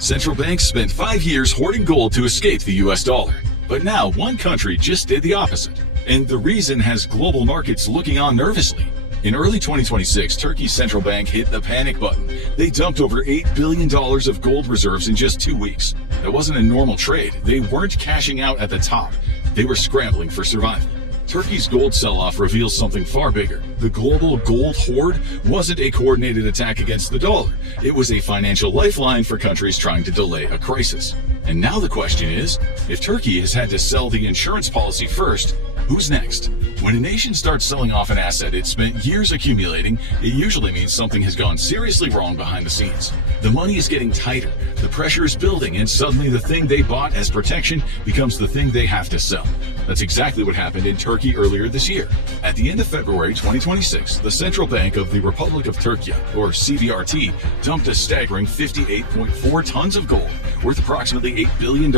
Central banks spent 5 years hoarding gold to escape the US dollar. But now one country just did the opposite. And the reason has global markets looking on nervously. In early 2026, Turkey's central bank hit the panic button. They dumped over $8 billion of gold reserves in just 2 weeks. That wasn't a normal trade. They weren't cashing out at the top. They were scrambling for survival. Turkey's gold sell-off reveals something far bigger. The global gold hoard wasn't a coordinated attack against the dollar. It was a financial lifeline for countries trying to delay a crisis. And now the question is, if Turkey has had to sell the insurance policy first, who's next? When a nation starts selling off an asset it spent years accumulating, it usually means something has gone seriously wrong behind the scenes. The money is getting tighter, the pressure is building, and suddenly the thing they bought as protection becomes the thing they have to sell. That's exactly what happened in Turkey earlier this year. At the end of February 2026, the Central Bank of the Republic of Turkey, or CBRT, dumped a staggering 58.4 tons of gold, worth approximately $8 billion.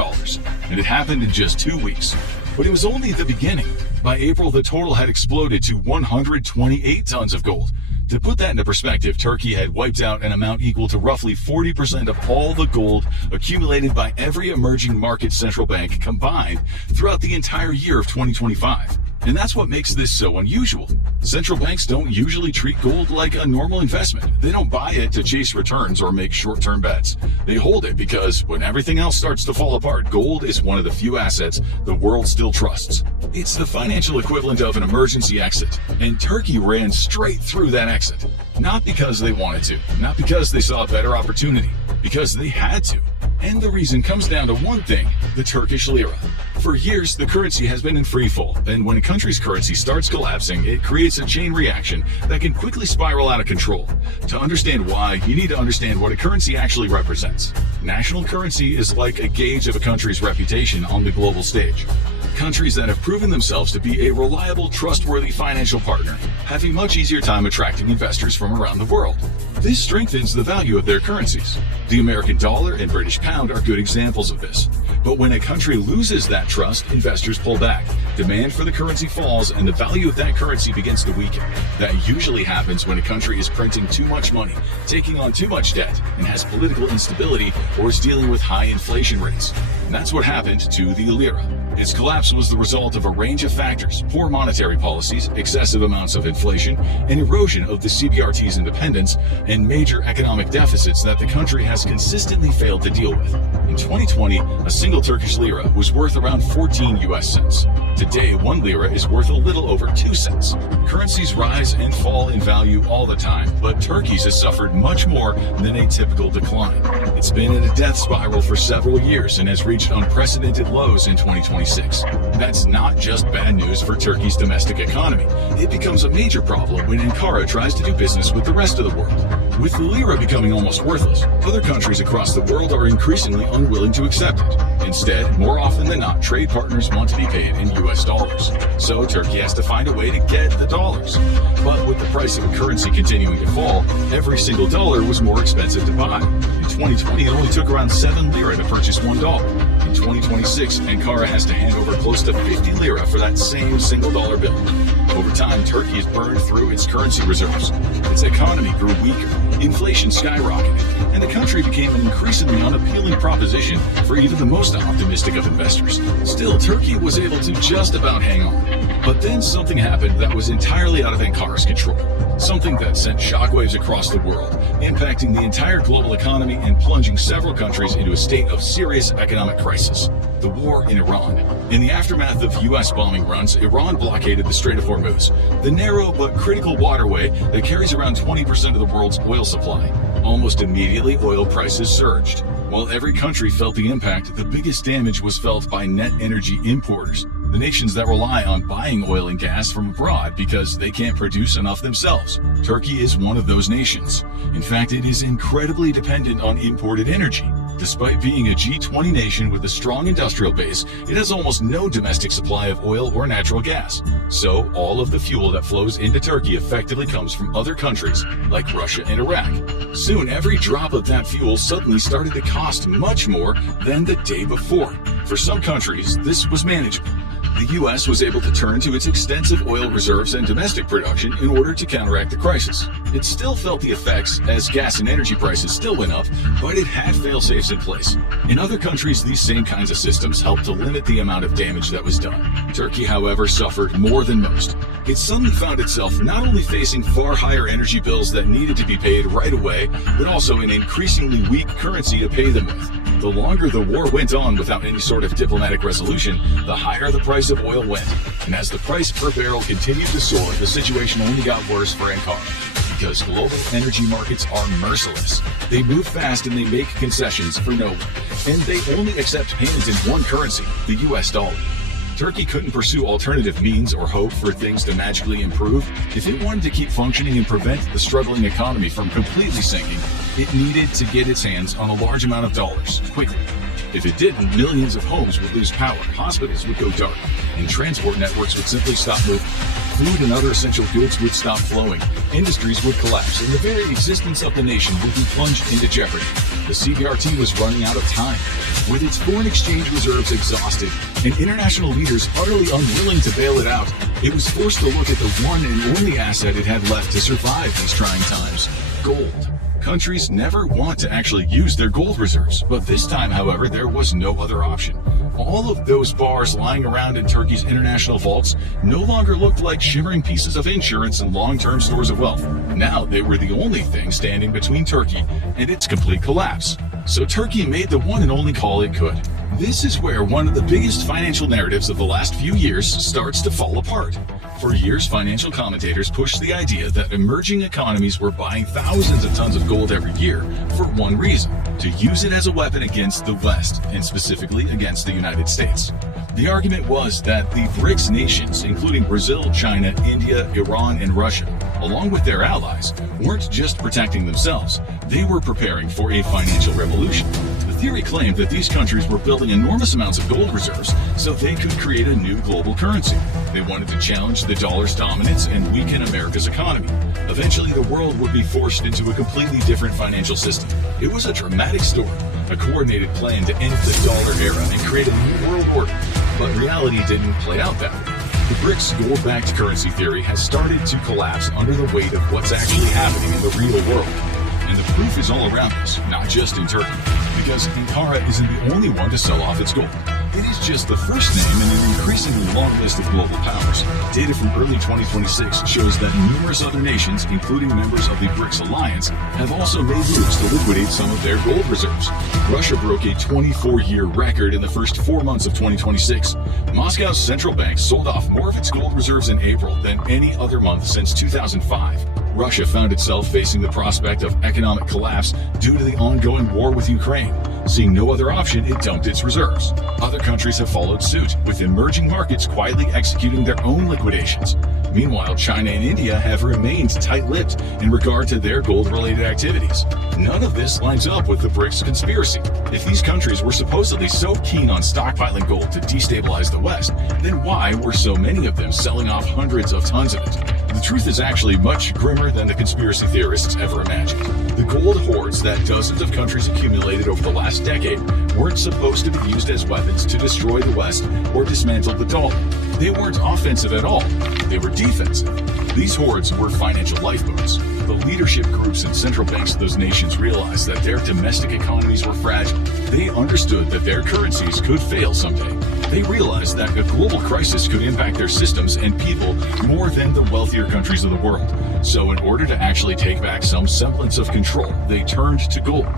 And it happened in just 2 weeks. But it was only the beginning. By April, the total had exploded to 128 tons of gold. To put that into perspective, Turkey had wiped out an amount equal to roughly 40% of all the gold accumulated by every emerging market central bank combined throughout the entire year of 2025. And that's what makes this so unusual. Central banks don't usually treat gold like a normal investment. They don't buy it to chase returns or make short-term bets. They hold it because when everything else starts to fall apart, gold is one of the few assets the world still trusts. It's the financial equivalent of an emergency exit, and Turkey ran straight through that exit. Not because they wanted to, not because they saw a better opportunity, because they had to. And the reason comes down to one thing, the Turkish lira. For years, the currency has been in free fall, and when a country's currency starts collapsing, it creates a chain reaction that can quickly spiral out of control. To understand why, you need to understand what a currency actually represents. National currency is like a gauge of a country's reputation on the global stage. Countries that have proven themselves to be a reliable, trustworthy financial partner have a much easier time attracting investors from around the world. This strengthens the value of their currencies. The American dollar and British pound are good examples of this. But when a country loses that trust, investors pull back. Demand for the currency falls and the value of that currency begins to weaken. That usually happens when a country is printing too much money, taking on too much debt, and has political instability or is dealing with high inflation rates. And that's what happened to the lira. Its collapse was the result of a range of factors: poor monetary policies, excessive amounts of inflation, an erosion of the CBRT's independence, and major economic deficits that the country has consistently failed to deal with. In 2020, a single Turkish lira was worth around 14 US cents. Today, 1 lira is worth a little over 2 cents. Currencies rise and fall in value all the time, but Turkey's has suffered much more than a typical decline. It's been in a death spiral for several years and has reached unprecedented lows in 2026. That's not just bad news for Turkey's domestic economy. It becomes a major problem when Ankara tries to do business with the rest of the world. With the lira becoming almost worthless, other countries across the world are increasingly unwilling to accept it. Instead, more often than not, trade partners want to be paid in US dollars. So Turkey has to find a way to get the dollars. But with the price of a currency continuing to fall, every single dollar was more expensive to buy. In 2020, it only took around 7 lira to purchase $1. In 2026, Ankara has to hand over close to 50 lira for that same single dollar bill. Over time, Turkey has burned through its currency reserves. Its economy grew weaker, inflation skyrocketed, and the country became an increasingly unappealing proposition for even the most optimistic of investors. Still, Turkey was able to just about hang on. But then something happened that was entirely out of Ankara's control. Something that sent shockwaves across the world, impacting the entire global economy and plunging several countries into a state of serious economic crisis: the war in Iran. In the aftermath of US bombing runs, Iran blockaded the Strait of Hormuz, the narrow but critical waterway that carries around 20% of the world's oil supply. Almost immediately, oil prices surged. While every country felt the impact, the biggest damage was felt by net energy importers, the nations that rely on buying oil and gas from abroad because they can't produce enough themselves. Turkey is one of those nations. In fact, it is incredibly dependent on imported energy. Despite being a G20 nation with a strong industrial base, it has almost no domestic supply of oil or natural gas. So, all of the fuel that flows into Turkey effectively comes from other countries, like Russia and Iraq. Soon, every drop of that fuel suddenly started to cost much more than the day before. For some countries, this was manageable. The U.S. was able to turn to its extensive oil reserves and domestic production in order to counteract the crisis. It still felt the effects as gas and energy prices still went up, but it had fail-safes in place. In other countries, these same kinds of systems helped to limit the amount of damage that was done. Turkey, however, suffered more than most. It suddenly found itself not only facing far higher energy bills that needed to be paid right away, but also an increasingly weak currency to pay them with. The longer the war went on without any sort of diplomatic resolution, the higher the price of oil went. And as the price per barrel continued to soar, the situation only got worse for Ankara. Because global energy markets are merciless. They move fast and they make concessions for no one. And they only accept payment in one currency, the US dollar. Turkey couldn't pursue alternative means or hope for things to magically improve. If it wanted to keep functioning and prevent the struggling economy from completely sinking, it needed to get its hands on a large amount of dollars, quickly. If it didn't, millions of homes would lose power, hospitals would go dark, and transport networks would simply stop moving. Food and other essential goods would stop flowing, industries would collapse, and the very existence of the nation would be plunged into jeopardy. The CBRT was running out of time. With its foreign exchange reserves exhausted and international leaders utterly unwilling to bail it out, it was forced to look at the one and only asset it had left to survive these trying times: gold. Countries never want to actually use their gold reserves, but this time, however, there was no other option. All of those bars lying around in Turkey's international vaults no longer looked like shimmering pieces of insurance and long-term stores of wealth. Now they were the only thing standing between Turkey and its complete collapse. So Turkey made the one and only call it could. This is where one of the biggest financial narratives of the last few years starts to fall apart. For years, financial commentators pushed the idea that emerging economies were buying thousands of tons of gold every year for one reason: to use it as a weapon against the West, and specifically against the United States. The argument was that the BRICS nations, including Brazil, China, India, Iran, and Russia, along with their allies, weren't just protecting themselves, they were preparing for a financial revolution. The theory claimed that these countries were building enormous amounts of gold reserves so they could create a new global currency. They wanted to challenge the dollar's dominance and weaken America's economy. Eventually, the world would be forced into a completely different financial system. It was a dramatic story, a coordinated plan to end the dollar era and create a new world order. But reality didn't play out that way. The BRICS gold-backed currency theory has started to collapse under the weight of what's actually happening in the real world. And the proof is all around us, not just in Turkey, because Ankara isn't the only one to sell off its gold. It is just the first name in an increasingly long list of global powers. Data from early 2026 shows that numerous other nations, including members of the BRICS alliance, have also made moves to liquidate some of their gold reserves. Russia broke a 24-year record in the first 4 months of 2026. Moscow's central bank sold off more of its gold reserves in April than any other month since 2005. Russia found itself facing the prospect of economic collapse due to the ongoing war with Ukraine. Seeing no other option, it dumped its reserves. Other countries have followed suit, with emerging markets quietly executing their own liquidations. Meanwhile, China and India have remained tight-lipped in regard to their gold-related activities. None of this lines up with the BRICS conspiracy. If these countries were supposedly so keen on stockpiling gold to destabilize the West, then why were so many of them selling off hundreds of tons of it? The truth is actually much grimmer than the conspiracy theorists ever imagined. The gold hoards that dozens of countries accumulated over the last decade weren't supposed to be used as weapons to destroy the West or dismantle the dollar. They weren't offensive at all. They were defensive. These hoards were financial lifeboats. The leadership groups and central banks of those nations realized that their domestic economies were fragile. They understood that their currencies could fail someday. They realized that a global crisis could impact their systems and people more than the wealthier countries of the world. So in order to actually take back some semblance of control, they turned to gold.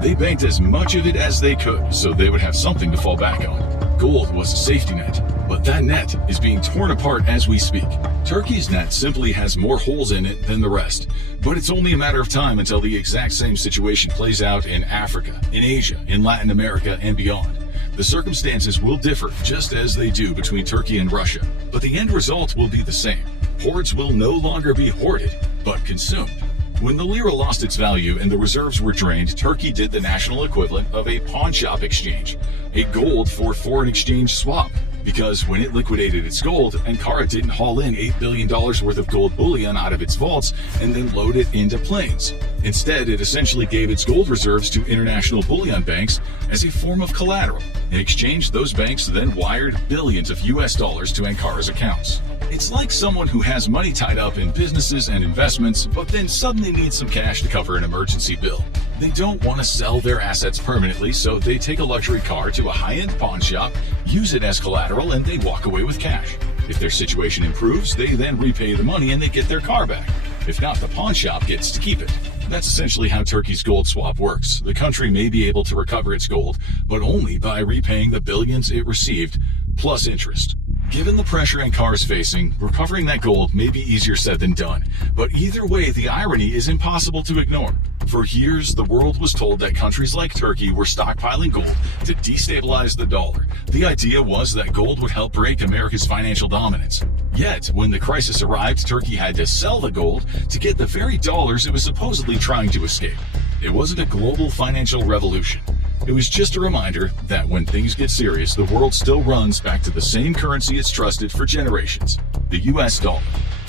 They banked as much of it as they could so they would have something to fall back on. Gold was a safety net, but that net is being torn apart as we speak. Turkey's net simply has more holes in it than the rest, but it's only a matter of time until the exact same situation plays out in Africa, in Asia, in Latin America, and beyond. The circumstances will differ just as they do between Turkey and Russia, but the end result will be the same. Hoards will no longer be hoarded, but consumed. When the lira lost its value and the reserves were drained, Turkey did the national equivalent of a pawn shop exchange, a gold for foreign exchange swap. because when it liquidated its gold, Ankara didn't haul in $8 billion worth of gold bullion out of its vaults and then load it into planes. Instead, it essentially gave its gold reserves to international bullion banks as a form of collateral. In exchange, those banks then wired billions of US dollars to Ankara's accounts. It's like someone who has money tied up in businesses and investments, but then suddenly needs some cash to cover an emergency bill. They don't want to sell their assets permanently, so they take a luxury car to a high-end pawn shop, use it as collateral, and they walk away with cash. If their situation improves, they then repay the money and they get their car back. If not, the pawn shop gets to keep it. That's essentially how Turkey's gold swap works. The country may be able to recover its gold, but only by repaying the billions it received, plus interest. Given the pressure Ankara is facing, recovering that gold may be easier said than done. But either way, the irony is impossible to ignore. For years, the world was told that countries like Turkey were stockpiling gold to destabilize the dollar. The idea was that gold would help break America's financial dominance. Yet, when the crisis arrived, Turkey had to sell the gold to get the very dollars it was supposedly trying to escape. It wasn't a global financial revolution. It was just a reminder that when things get serious, the world still runs back to the same currency it's trusted for generations, the US dollar.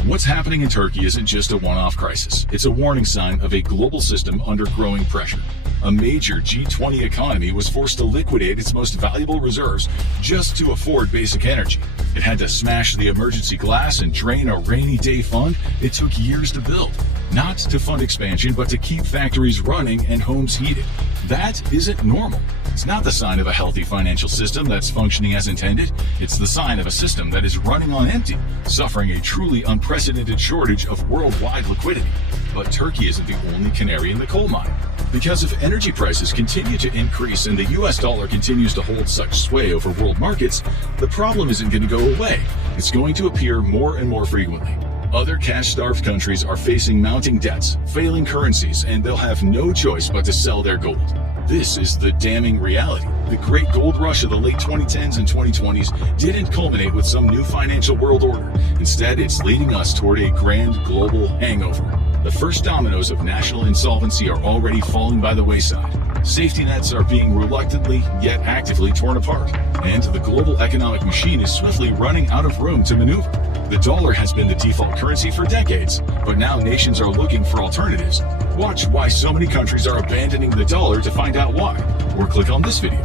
What's happening in Turkey isn't just a one-off crisis. It's a warning sign of a global system under growing pressure. A major G20 economy was forced to liquidate its most valuable reserves just to afford basic energy. It had to smash the emergency glass and drain a rainy day fund it took years to build. Not to fund expansion, but to keep factories running and homes heated. That isn't normal. It's not the sign of a healthy financial system that's functioning as intended. It's the sign of a system that is running on empty, suffering a truly unprecedented shortage of worldwide liquidity. But Turkey isn't the only canary in the coal mine. Because if energy prices continue to increase and the US dollar continues to hold such sway over world markets, the problem isn't going to go away. It's going to appear more and more frequently. Other cash-starved countries are facing mounting debts, failing currencies, and they'll have no choice but to sell their gold. This is the damning reality. The great gold rush of the late 2010s and 2020s didn't culminate with some new financial world order. Instead, it's leading us toward a grand global hangover. The first dominoes of national insolvency are already falling by the wayside. Safety nets are being reluctantly yet actively torn apart, and the global economic machine is swiftly running out of room to maneuver. The dollar has been the default currency for decades, but now nations are looking for alternatives. Watch why so many countries are abandoning the dollar to find out why, or click on this video.